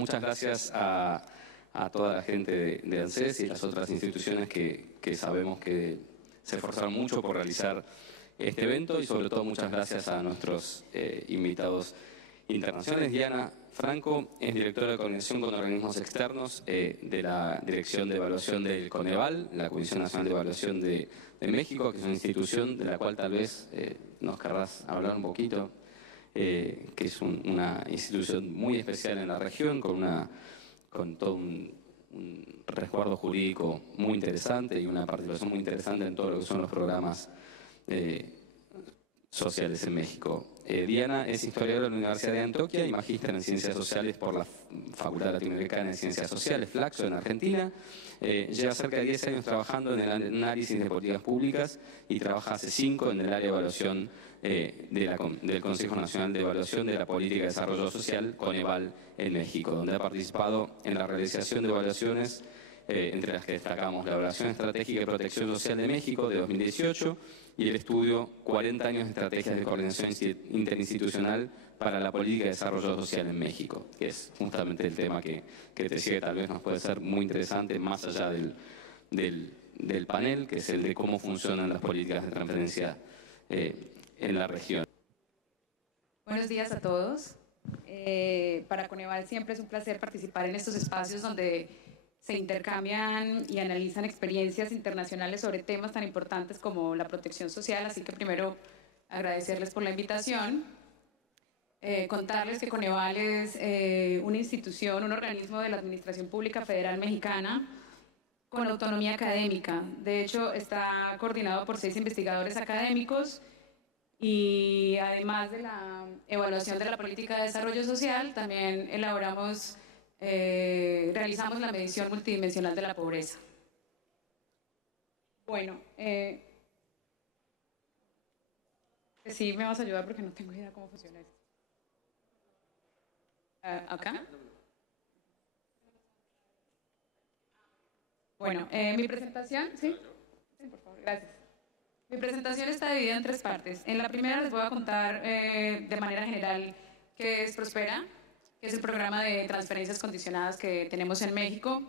Muchas gracias a toda la gente de ANSES y las otras instituciones que sabemos que se esforzaron mucho por realizar este evento, y sobre todo muchas gracias a nuestros invitados internacionales. Diana Franco es directora de coordinación con organismos externos de la Dirección de Evaluación del Coneval, la Comisión Nacional de Evaluación de México, que es una institución de la cual tal vez nos querrás hablar un poquito, que es una institución muy especial en la región, con todo un resguardo jurídico muy interesante y una participación muy interesante en todo lo que son los programas sociales en México. Diana es historiadora de la Universidad de Antioquia y magíster en Ciencias Sociales por la Facultad Latinoamericana de Ciencias Sociales, Flaxo, en Argentina. Lleva cerca de 10 años trabajando en el análisis de políticas públicas y trabaja hace 5 en el área de evaluación del Consejo Nacional de Evaluación de la Política de Desarrollo Social, Coneval, en México, donde ha participado en la realización de evaluaciones, entre las que destacamos la Evaluación Estratégica de Protección Social de México de 2018 y el estudio 40 años de estrategias de coordinación interinstitucional para la política de desarrollo social en México, que es justamente el tema que te decía que tal vez nos puede ser muy interesante, más allá del panel, que es el de cómo funcionan las políticas de transferencia en la región. Buenos días a todos. Para Coneval siempre es un placer participar en estos espacios donde se intercambian y analizan experiencias internacionales sobre temas tan importantes como la protección social, así que primero agradecerles por la invitación. Contarles que Coneval es una institución, un organismo de la Administración Pública Federal Mexicana con autonomía académica. De hecho, está coordinado por 6 investigadores académicos y además de la evaluación de la política de desarrollo social, también realizamos la medición multidimensional de la pobreza. Bueno, sí me vas a ayudar porque no tengo idea cómo funciona esto. ¿Acá? Bueno, mi presentación, ¿sí? Sí, por favor, gracias. Mi presentación está dividida en 3 partes. En la primera les voy a contar de manera general qué es Prospera, que es el programa de transferencias condicionadas que tenemos en México.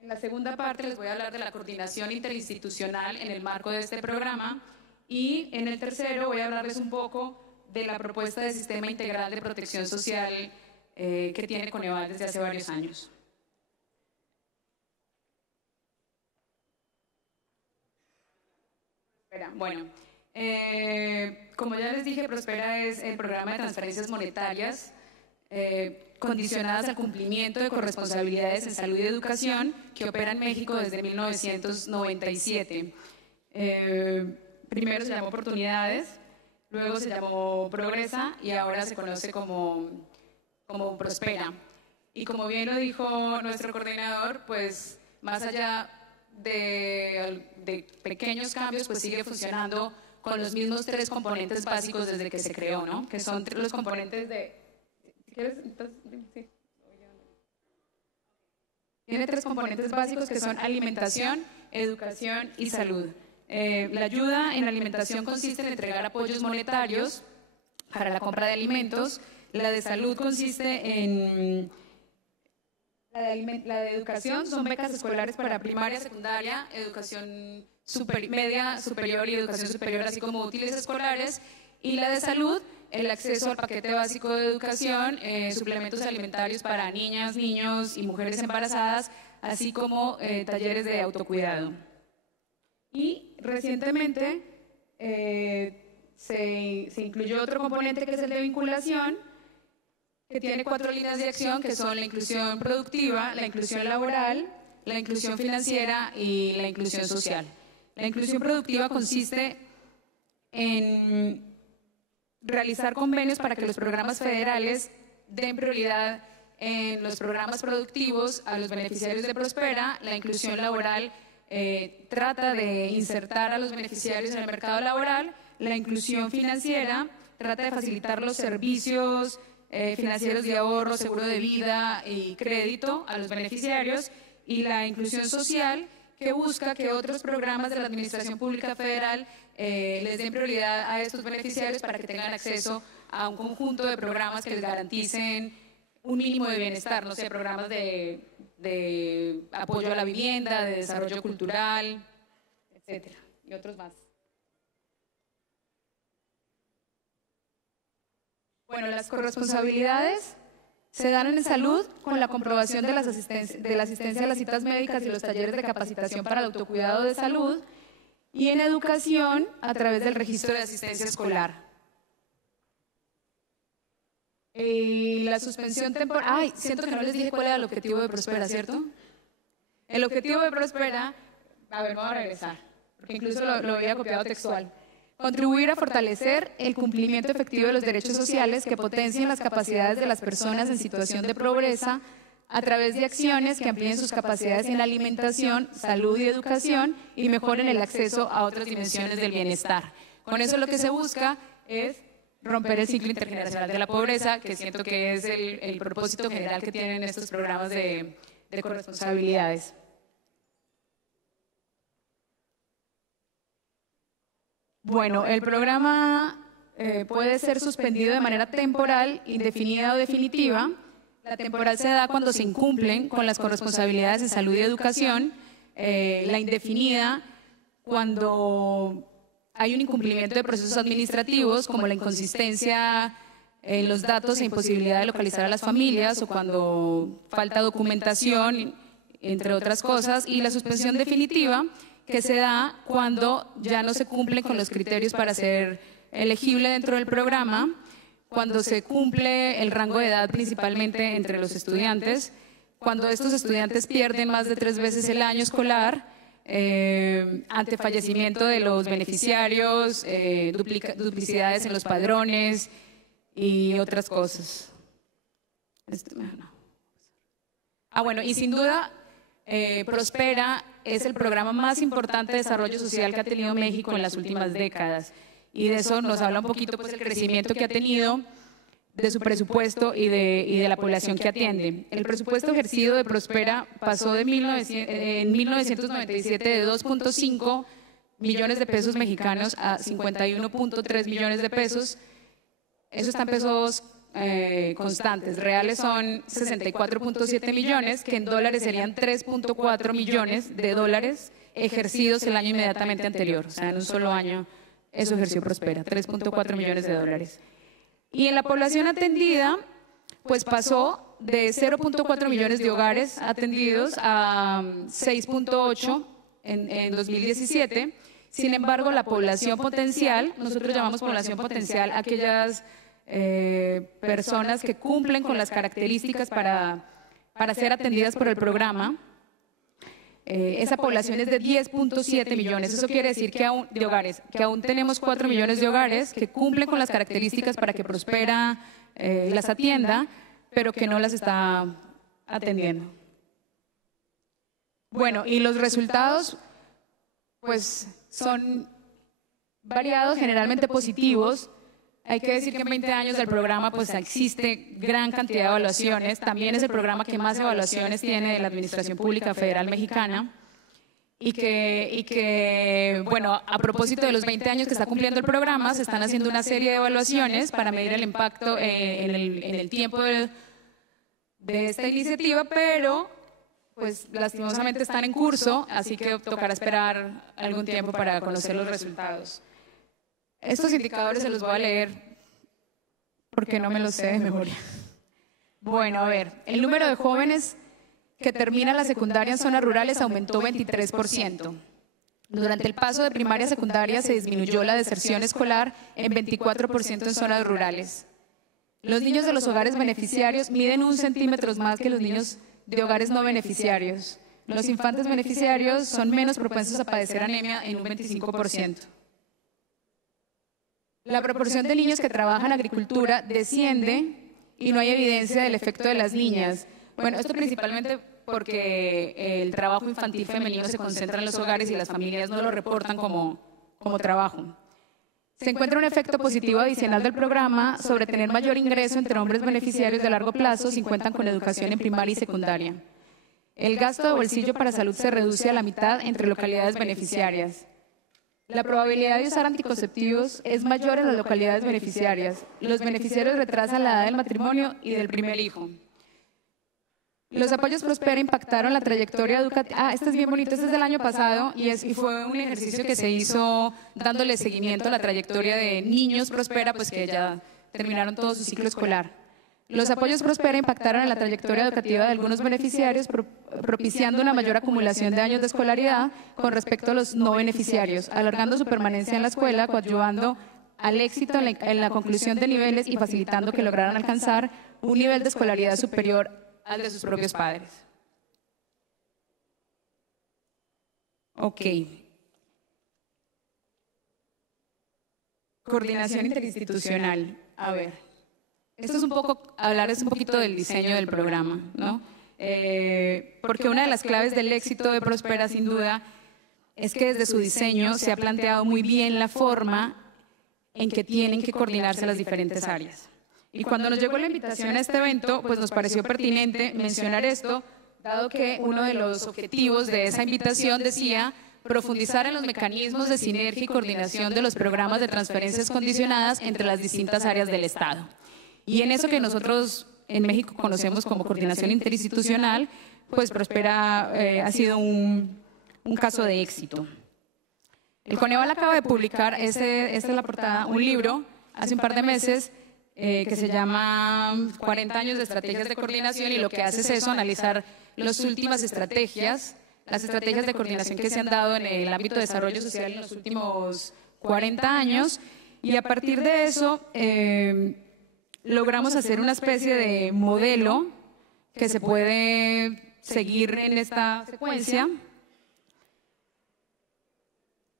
En la segunda parte les voy a hablar de la coordinación interinstitucional en el marco de este programa, y en el tercero voy a hablarles un poco de la propuesta de sistema integral de protección social que tiene Coneval desde hace varios años. Bueno, como ya les dije, Prospera es el programa de transferencias monetarias condicionadas al cumplimiento de corresponsabilidades en salud y educación que opera en México desde 1997. Primero se llamó Oportunidades, luego se llamó Progresa y ahora se conoce como Prospera. Y como bien lo dijo nuestro coordinador, pues más allá de pequeños cambios, pues sigue funcionando con los mismos 3 componentes básicos desde que se creó, ¿no? Que son los componentes de... ¿Si quieres? Entonces, sí. Tiene 3 componentes básicos que son alimentación, educación y salud. La ayuda en alimentación consiste en entregar apoyos monetarios para la compra de alimentos. La de salud consiste en... La de educación son becas escolares para primaria, secundaria, educación media, superior y educación superior, así como útiles escolares. Y la de salud, el acceso al paquete básico de educación, suplementos alimentarios para niñas, niños y mujeres embarazadas, así como talleres de autocuidado. Y recientemente se incluyó otro componente que es el de vinculación, que tiene 4 líneas de acción, que son la inclusión productiva, la inclusión laboral, la inclusión financiera y la inclusión social. La inclusión productiva consiste en realizar convenios para que los programas federales den prioridad en los programas productivos a los beneficiarios de Prospera. La inclusión laboral trata de insertar a los beneficiarios en el mercado laboral. La inclusión financiera trata de facilitar los servicios financieros de ahorro, seguro de vida y crédito a los beneficiarios, y la inclusión social, que busca que otros programas de la Administración Pública Federal les den prioridad a estos beneficiarios para que tengan acceso a un conjunto de programas que les garanticen un mínimo de bienestar, no sé, programas de apoyo a la vivienda, de desarrollo cultural, etcétera, y otros más. Bueno, las corresponsabilidades se dan en salud con la comprobación de la asistencia a las citas médicas y los talleres de capacitación para el autocuidado de salud, y en educación a través del registro de asistencia escolar. La suspensión temporal. Ay, siento que no les dije cuál era el objetivo de Prospera, ¿cierto? El objetivo de Prospera, a ver, vamos a regresar, porque incluso lo había copiado textual. Contribuir a fortalecer el cumplimiento efectivo de los derechos sociales que potencien las capacidades de las personas en situación de pobreza a través de acciones que amplíen sus capacidades en la alimentación, salud y educación y mejoren el acceso a otras dimensiones del bienestar. Con eso lo que se busca es romper el ciclo intergeneracional de la pobreza, que siento que es el propósito general que tienen estos programas de corresponsabilidades. Bueno, el programa puede ser suspendido de manera temporal, indefinida o definitiva. La temporal se da cuando se incumplen con las corresponsabilidades en salud y educación. La indefinida cuando hay un incumplimiento de procesos administrativos, como la inconsistencia en los datos e imposibilidad de localizar a las familias, o cuando falta documentación, entre otras cosas. Y la suspensión definitiva, que se da cuando ya no se cumplen con los criterios para ser elegible dentro del programa, cuando se cumple el rango de edad principalmente entre los estudiantes, cuando estos estudiantes pierden más de 3 veces el año escolar, ante fallecimiento de los beneficiarios, duplicidades en los padrones y otras cosas. Bueno, y sin duda, Prospera es el programa más importante de desarrollo social que ha tenido México en las últimas décadas. Y de eso nos habla un poquito pues, el crecimiento que ha tenido de su presupuesto y de la población que atiende. El presupuesto ejercido de Prospera pasó en 1997 de 2.5 millones de pesos mexicanos a 51.3 millones de pesos. Eso está en pesos constantes. Reales son 64.7 millones, que en dólares serían 3.4 millones de dólares ejercidos el año inmediatamente anterior. O sea, en un solo año eso ejerció Prospera, 3.4 millones de dólares. Y en la población atendida, pues pasó de 0.4 millones de hogares atendidos a 6.8 en 2017. Sin embargo, la población potencial, nosotros llamamos población potencial a aquellas personas que cumplen con las características para ser atendidas por el programa, esa población es de 10.7 millones. Eso quiere decir que aún tenemos 4 millones de hogares que cumplen con las características para que Prospera las atienda, pero que no las está atendiendo. Bueno, y los resultados pues son variados, generalmente positivos. Hay que decir que en 20 años del programa pues existe gran cantidad de evaluaciones. También es el programa que más evaluaciones tiene de la Administración Pública Federal Mexicana. Y que, bueno, a propósito de los 20 años que está cumpliendo el programa, se están haciendo una serie de evaluaciones para medir el impacto en el tiempo de esta iniciativa, pero pues lastimosamente están en curso, así que tocará esperar algún tiempo para conocer los resultados. Estos indicadores se los voy a leer porque no me los sé de memoria. Bueno, a ver, el número de jóvenes que terminan la secundaria en zonas rurales aumentó 23%. Durante el paso de primaria a secundaria se disminuyó la deserción escolar en 24% en zonas rurales. Los niños de los hogares beneficiarios miden 1 centímetro más que los niños de hogares no beneficiarios. Los infantes beneficiarios son menos propensos a padecer anemia en un 25%. La proporción de niños que trabajan en agricultura desciende y no hay evidencia del efecto de las niñas. Bueno, esto principalmente porque el trabajo infantil femenino se concentra en los hogares y las familias no lo reportan como trabajo. Se encuentra un efecto positivo adicional del programa sobre tener mayor ingreso entre hombres beneficiarios de largo plazo si cuentan con educación en primaria y secundaria. El gasto de bolsillo para salud se reduce a la mitad entre localidades beneficiarias. La probabilidad de usar anticonceptivos es mayor en las localidades beneficiarias. Los beneficiarios retrasan la edad del matrimonio y del primer hijo. Los apoyos Prospera impactaron la trayectoria educativa. Este es bien bonito, este es del año pasado y fue un ejercicio que se hizo dándole seguimiento a la trayectoria de niños Prospera, pues que ya terminaron todo su ciclo escolar. Los apoyos Prospera impactaron en la trayectoria educativa de algunos beneficiarios, propiciando una mayor acumulación de años de escolaridad con respecto a los no beneficiarios, alargando su permanencia en la escuela, coadyuvando al éxito en la conclusión de niveles y facilitando que lograran alcanzar un nivel de escolaridad superior al de sus propios padres. Ok. Coordinación interinstitucional. A ver, esto es un poco, hablarles un poquito del diseño del programa, ¿no? Porque una de las claves del éxito de Prospera, sin duda, es que desde su diseño se ha planteado muy bien la forma en que tienen que coordinarse las diferentes áreas. Y cuando nos llegó la invitación a este evento, pues nos pareció pertinente mencionar esto, dado que uno de los objetivos de esa invitación decía profundizar en los mecanismos de sinergia y coordinación de los programas de transferencias condicionadas entre las distintas áreas del Estado. Y en eso que nosotros en México conocemos como coordinación interinstitucional, pues Prospera ha sido un caso de éxito. El Coneval acaba de publicar, esta es la portada, un libro hace un par de meses que se llama 40 años de estrategias de coordinación, y lo que hace es eso, analizar las últimas estrategias, las estrategias de coordinación que se han dado en el ámbito de desarrollo social en los últimos 40 años, y a partir de eso logramos hacer una especie de modelo que se puede seguir en esta secuencia,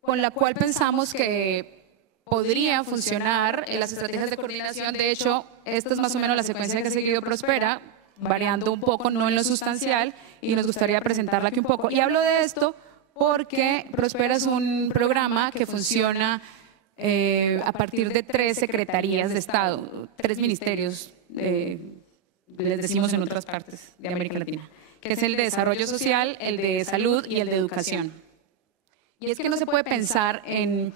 con la cual pensamos que podría funcionar en las estrategias de coordinación. De hecho, esta es más o menos la secuencia que ha seguido Prospera, variando un poco, no en lo sustancial, y nos gustaría presentarla aquí un poco. Y hablo de esto porque Prospera es un programa que funciona a partir de 3 secretarías de Estado, 3 ministerios, les decimos en otras partes de América Latina, que es el de Desarrollo Social, el de Salud y el de Educación. Y es que no se puede pensar en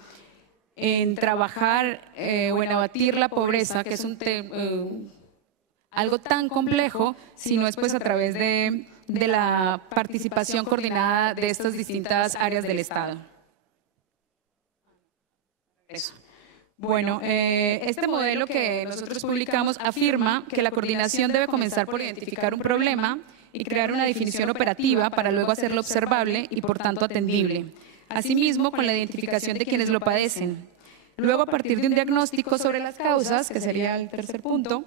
trabajar o en abatir la pobreza, que es algo tan complejo, si no es pues a través de la participación coordinada de estas distintas áreas del Estado. Eso. Bueno, este modelo que nosotros publicamos afirma que la coordinación debe comenzar por identificar un problema y crear una definición operativa para luego hacerlo observable y por tanto atendible. Asimismo, con la identificación de quienes lo padecen. Luego, a partir de un diagnóstico sobre las causas, que sería el tercer punto,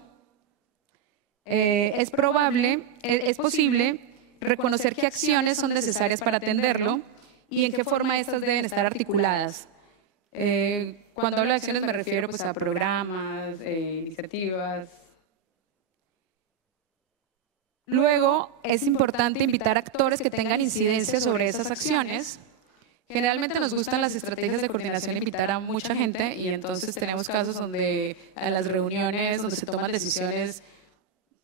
es posible reconocer qué acciones son necesarias para atenderlo y en qué forma estas deben estar articuladas. Cuando hablo de acciones me refiero pues, a programas, iniciativas. Luego, es importante invitar actores que tengan incidencia sobre esas acciones. Generalmente nos gustan las estrategias de coordinación invitar a mucha gente, y entonces tenemos casos donde a las reuniones donde se toman decisiones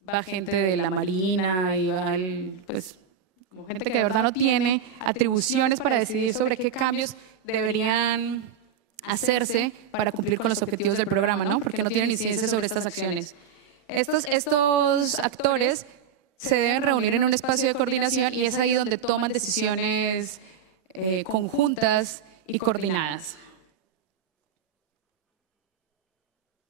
va gente de la Marina y va pues, como gente que de verdad no tiene atribuciones para decidir sobre qué cambios deberían hacerse para cumplir con los objetivos del programa, ¿no? Porque no tienen incidencia sobre estas acciones. Estos actores se deben reunir en un espacio de coordinación y es ahí donde toman decisiones conjuntas y coordinadas.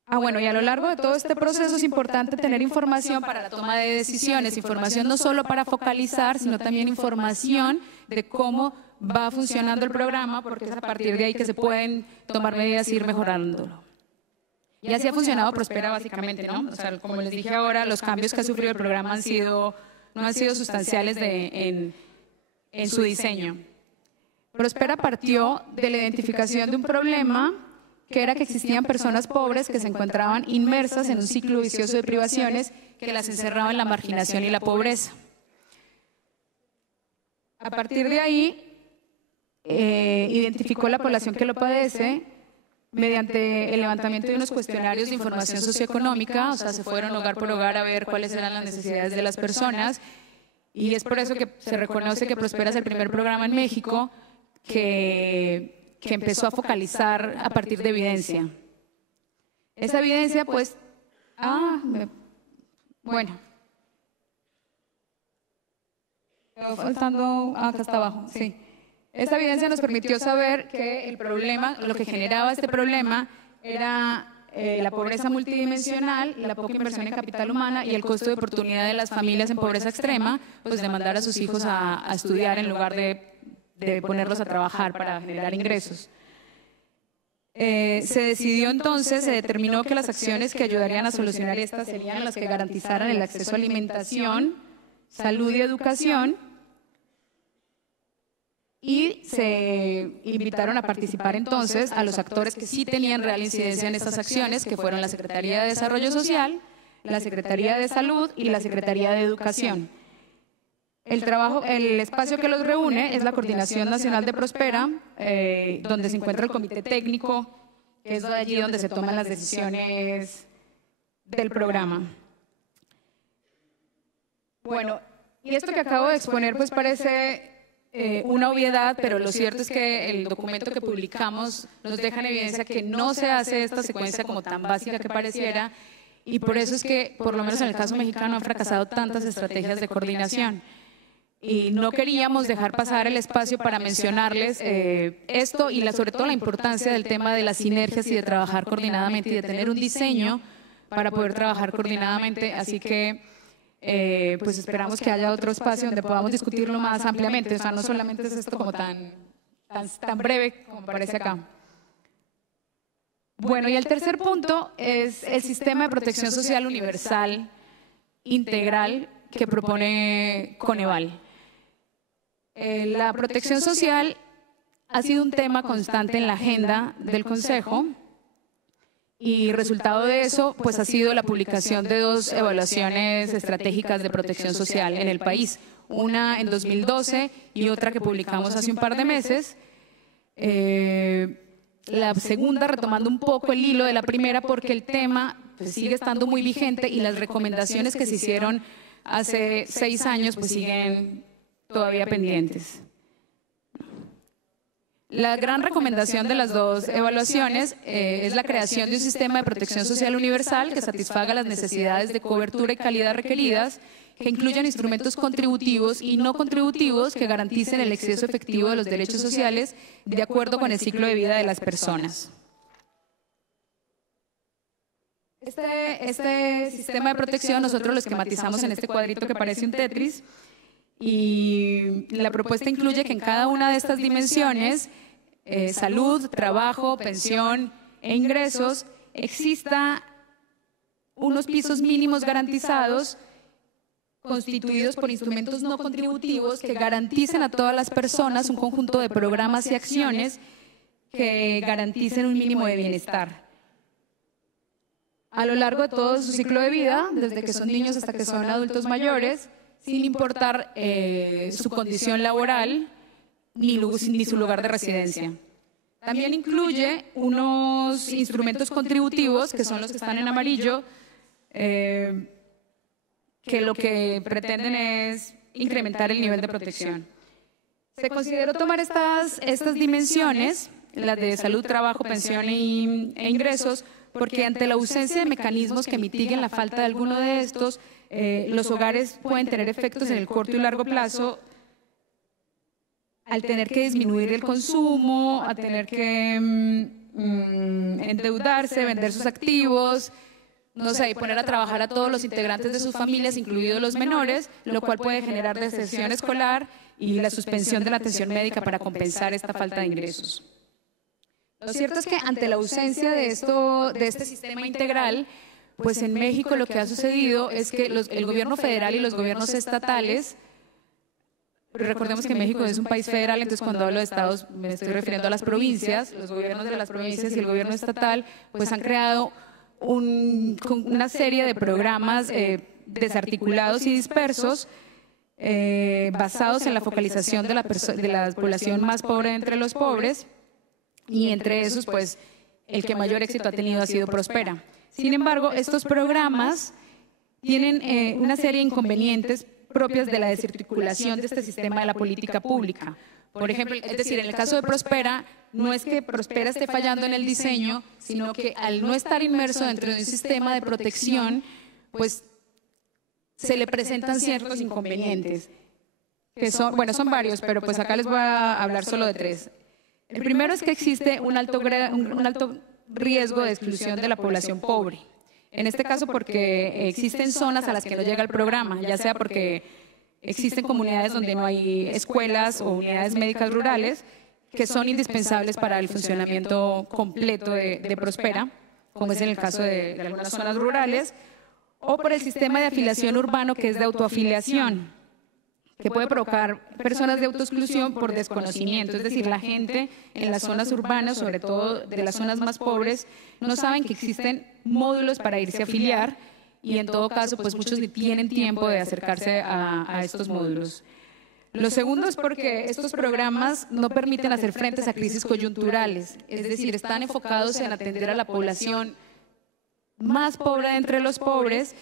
Bueno, y a lo largo de todo este proceso es importante tener información para la toma de decisiones, información no solo para focalizar, sino también información de cómo va funcionando el programa, porque es a partir de ahí que se pueden tomar medidas e ir mejorándolo. Y así ha funcionado Prospera básicamente, ¿no? O sea, como les dije ahora, los cambios que ha sufrido el programa no han sido sustanciales en su diseño. Prospera partió de la identificación de un problema que era que existían personas pobres que se encontraban inmersas en un ciclo vicioso de privaciones que las encerraba en la marginación y la pobreza. A partir de ahí, identificó la población que lo padece mediante el levantamiento de unos cuestionarios de información socioeconómica, o sea, se fueron hogar por hogar a ver cuáles eran las necesidades de las personas, y es por eso que se reconoce que Prospera es el primer programa en México que empezó a focalizar a partir de evidencia. Esa evidencia, pues, bueno, quedó faltando, acá está abajo, sí. Esta evidencia nos permitió saber que el problema, lo que generaba este problema era la pobreza multidimensional, la poca inversión en capital humana y el costo de oportunidad de las familias en pobreza extrema, pues de mandar a sus hijos a estudiar en lugar de ponerlos a trabajar para generar ingresos. Se decidió entonces, se determinó que las acciones que ayudarían a solucionar estas serían las que garantizaran el acceso a alimentación, salud y educación, y se invitaron a participar entonces a los actores que sí tenían real incidencia en estas acciones, que fueron la Secretaría de Desarrollo Social, la Secretaría de Salud y la Secretaría de Educación. El espacio que los reúne es la Coordinación Nacional de Prospera, donde se encuentra el Comité Técnico, que es allí donde se toman las decisiones del programa. Bueno, y esto que acabo de exponer pues parece una obviedad, pero lo cierto es que el documento que publicamos nos deja en evidencia que no se hace esta secuencia como tan básica que pareciera, y por eso es que, por lo menos en el caso mexicano, han fracasado tantas estrategias de coordinación. Y no queríamos dejar pasar el espacio para mencionarles esto y sobre todo la importancia del tema de las sinergias y de trabajar coordinadamente y de tener un diseño para poder trabajar coordinadamente. Así que pues esperamos que haya otro espacio donde podamos discutirlo más ampliamente. O sea, no solamente es esto como tan breve como parece acá. Bueno, y el tercer punto es el sistema de protección social universal integral que propone Coneval. La protección social ha sido un tema constante en la agenda del Consejo y resultado de eso pues ha sido la publicación de 2 evaluaciones estratégicas de protección social en el país, una en 2012 y otra que publicamos hace un par de meses. La segunda retomando un poco el hilo de la primera porque el tema pues, sigue estando muy vigente y las recomendaciones que se hicieron hace 6 años pues siguen todavía pendientes. La gran recomendación de las 2 evaluaciones es la creación de un sistema de protección social universal que satisfaga las necesidades de cobertura y calidad requeridas, que incluyan instrumentos contributivos y no contributivos que garanticen el acceso efectivo de los derechos sociales de acuerdo con el ciclo de vida de las personas. Este sistema de protección nosotros lo esquematizamos en este cuadrito que parece un Tetris. Y la propuesta incluye que en cada una de estas dimensiones, salud, trabajo, pensión e ingresos, exista unos pisos mínimos garantizados constituidos por instrumentos no contributivos que garanticen a todas las personas un conjunto de programas y acciones que garanticen un mínimo de bienestar. A lo largo de todo su ciclo de vida, desde que son niños hasta que son adultos mayores, sin importar su condición laboral ni su lugar de residencia. También incluye unos instrumentos contributivos, que son los que están en amarillo, que lo que pretenden es incrementar el nivel de protección. Se consideró tomar estas dimensiones, las de salud, trabajo, pensión e ingresos, porque ante la ausencia de mecanismos que mitiguen la falta de alguno de estos, los hogares pueden tener efectos en el corto y largo plazo al tener que disminuir el consumo, a tener que endeudarse, vender sus activos, no sé, y poner a trabajar a todos los integrantes de sus familias, incluidos los menores, lo cual puede generar deserción escolar y la suspensión de la atención médica para compensar esta falta de ingresos. Lo cierto es que ante la ausencia de este sistema integral, pues en México lo que ha sucedido es que el gobierno federal y los gobiernos estatales, recordemos que México es un país federal, entonces cuando hablo de estados me estoy refiriendo a las provincias, los gobiernos de las provincias y el gobierno estatal pues han creado una serie de programas desarticulados y dispersos basados en la focalización de la población más pobre entre los pobres, y entre esos pues el que mayor éxito ha tenido ha sido Prospera. Sin embargo, estos programas tienen una serie de inconvenientes propias de la desarticulación de este sistema de la política pública. Por ejemplo, es decir, en el caso de Prospera, no es que Prospera esté fallando en el diseño, sino que al no estar inmerso dentro de un sistema de protección, pues se le presentan ciertos inconvenientes. que son, bueno, son varios, pero pues acá les voy a hablar solo de 3. El primero es que existe un alto riesgo de exclusión de la población pobre. En este caso porque existen zonas a las que no llega el programa, ya sea porque existen comunidades donde no hay escuelas o unidades médicas rurales que son indispensables para el funcionamiento completo de Prospera, como es en el caso de algunas zonas rurales, o por el sistema de afiliación urbano que es de autoafiliación, que puede provocar personas de autoexclusión por desconocimiento. Es decir, la gente en las zonas urbanas, sobre todo de las zonas más pobres, no saben que existen módulos para irse a afiliar y en todo caso, pues muchos ni tienen tiempo de acercarse a estos módulos. Lo segundo es porque estos programas no permiten hacer frente a crisis coyunturales, es decir, están enfocados en atender a la población más pobre de entre los pobres,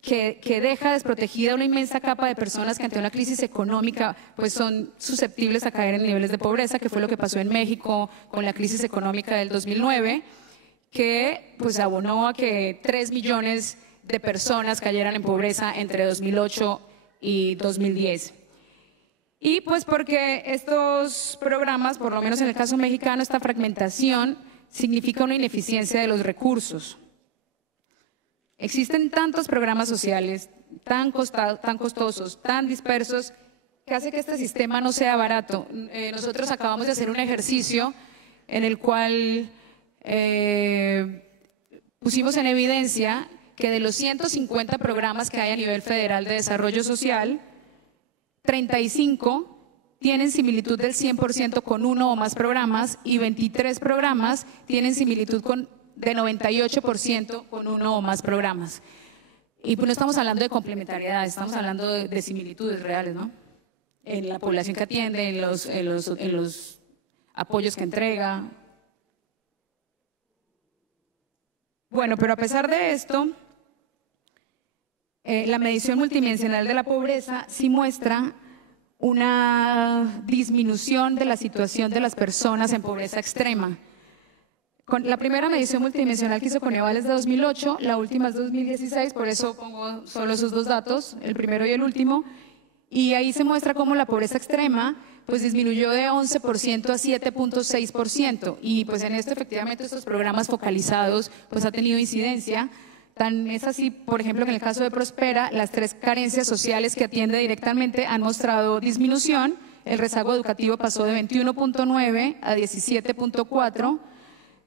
que deja desprotegida una inmensa capa de personas que ante una crisis económica pues son susceptibles a caer en niveles de pobreza, que fue lo que pasó en México con la crisis económica del 2009, que pues abonó a que 3 millones de personas cayeran en pobreza entre 2008 y 2010. Y pues porque estos programas, por lo menos en el caso mexicano, esta fragmentación significa una ineficiencia de los recursos. Existen tantos programas sociales, tan costosos, tan dispersos, que hace que este sistema no sea barato. Nosotros acabamos de hacer un ejercicio en el cual pusimos en evidencia que de los 150 programas que hay a nivel federal de desarrollo social, 35 tienen similitud del 100% con uno o más programas y 23 programas tienen similitud de 98% con uno o más programas. Y pues no estamos hablando de complementariedad, estamos hablando de similitudes reales, ¿no? En la población que atiende, en los apoyos que entrega. Bueno, pero a pesar de esto, la medición multidimensional de la pobreza sí muestra una disminución de la situación de las personas en pobreza extrema. La primera medición multidimensional que hizo Coneval es de 2008, la última es de 2016, por eso pongo solo esos 2 datos, el primero y el último, y ahí se muestra cómo la pobreza extrema pues disminuyó de 11% a 7.6%, y pues en esto efectivamente estos programas focalizados pues ha tenido incidencia. Tan es así, por ejemplo, que en el caso de Prospera, las 3 carencias sociales que atiende directamente han mostrado disminución. El rezago educativo pasó de 21.9 a 17.4,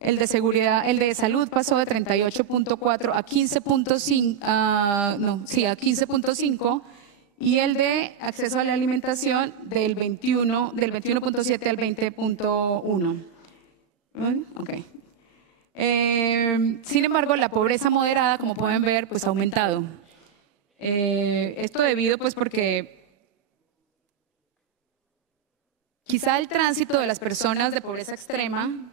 el de seguridad, el de salud pasó de 38.4 a 15.5, a 15.5, y el de acceso a la alimentación del 21.7 al 20.1. Okay. Sin embargo, la pobreza moderada, como pueden ver, pues ha aumentado. Esto debido pues porque quizá el tránsito de las personas de pobreza extrema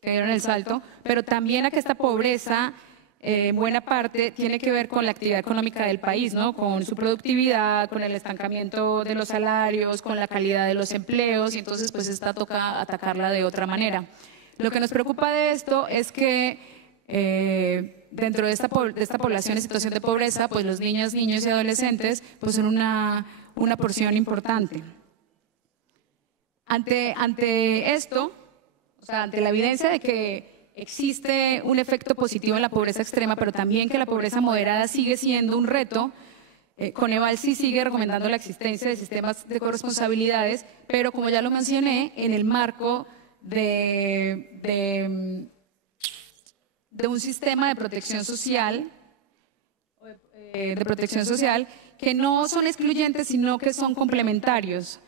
que dieron el salto, pero también a que esta pobreza en buena parte tiene que ver con la actividad económica del país, ¿no? Con su productividad, con el estancamiento de los salarios, con la calidad de los empleos, y entonces pues esta toca atacarla de otra manera. Lo que nos preocupa de esto es que dentro de esta población en situación de pobreza, pues los niños y adolescentes pues son una porción importante. Ante esto, o sea, ante la evidencia de que existe un efecto positivo en la pobreza extrema, pero también que la pobreza moderada sigue siendo un reto, Coneval sí sigue recomendando la existencia de sistemas de corresponsabilidades, pero como ya lo mencioné, en el marco de un sistema de protección social, que no son excluyentes, sino que son complementarios.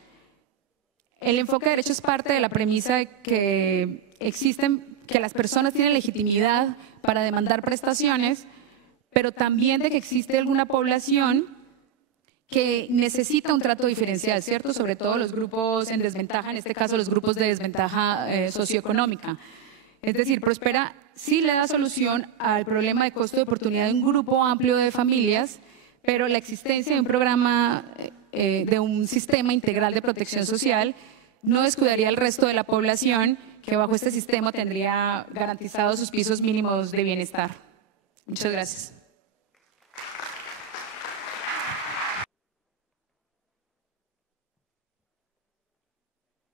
El enfoque de derecho es parte de la premisa de que que las personas tienen legitimidad para demandar prestaciones, pero también de que existe alguna población que necesita un trato diferencial, ¿cierto? Sobre todo los grupos en desventaja, en este caso los grupos de desventaja socioeconómica. Es decir, Prospera sí le da solución al problema de costo de oportunidad de un grupo amplio de familias, pero la existencia de un programa, de un sistema integral de protección social, no descuidaría al resto de la población que bajo este sistema tendría garantizados sus pisos mínimos de bienestar. Muchas gracias.